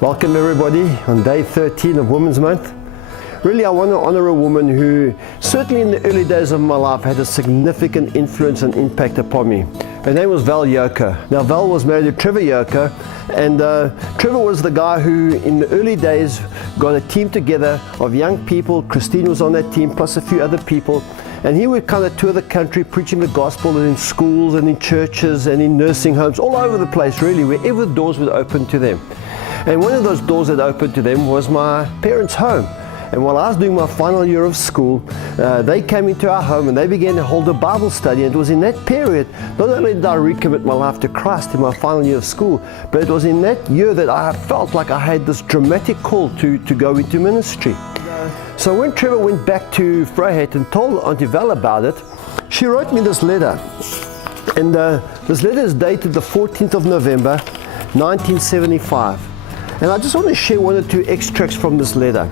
Welcome everybody on day 13 of Women's Month. Really, I want to honor a woman who certainly in the early days of my life had a significant influence and impact upon me. Her name was Val Yoko. Now Val was married to Trevor Yoko, and Trevor was the guy who in the early days got a team together of young people. Christine was on that team plus a few other people, and he would kind of tour the country preaching the gospel in schools and in churches and in nursing homes all over the place, really, wherever doors would open to them. And one of those doors that opened to them was my parents' home. And while I was doing my final year of school, they came into our home and they began to hold a Bible study. And it was in that period, not only did I recommit my life to Christ in my final year of school, but it was in that year that I felt like I had this dramatic call to go into ministry. So when Trevor went back to Vryheid and told Auntie Val about it, she wrote me this letter. And this letter is dated the 14th of November, 1975. And I just want to share one or two extracts from this letter.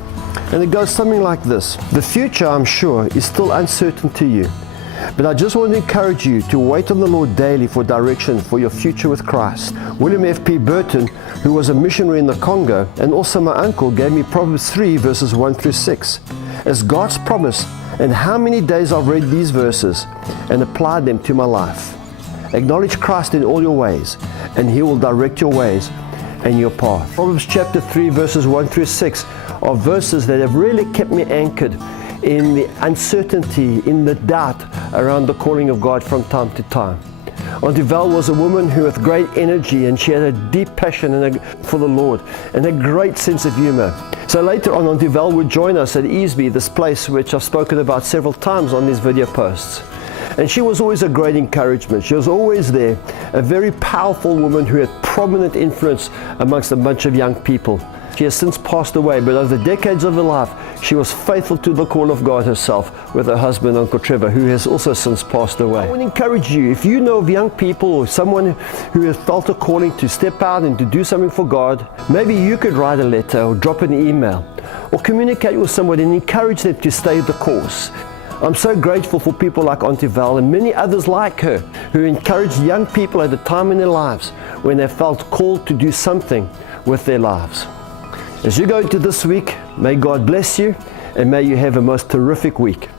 And it goes something like this. The future, I'm sure, is still uncertain to you. But I just want to encourage you to wait on the Lord daily for direction for your future with Christ. William F.P. Burton, who was a missionary in the Congo, and also my uncle, gave me Proverbs 3 verses 1 through 6 as God's promise. And how many days I've read these verses and applied them to my life. Acknowledge Christ in all your ways, and He will direct your ways and your path. Proverbs chapter 3 verses 1 through 6 are verses that have really kept me anchored in the uncertainty, in the doubt around the calling of God from time to time. Auntie Val was a woman who had great energy, and she had a deep passion for the Lord and a great sense of humor. So later on, Auntie Val would join us at Easby, this place which I've spoken about several times on these video posts. And she was always a great encouragement. She was always there, a very powerful woman who had prominent influence amongst a bunch of young people. She has since passed away, but over the decades of her life, she was faithful to the call of God herself with her husband, Uncle Trevor, who has also since passed away. I want to encourage you, if you know of young people or someone who has felt a calling to step out and to do something for God, maybe you could write a letter or drop an email or communicate with someone and encourage them to stay the course. I'm so grateful for people like Auntie Val and many others like her who encourage young people at a time in their lives when they felt called to do something with their lives. As you go into this week, may God bless you and may you have a most terrific week.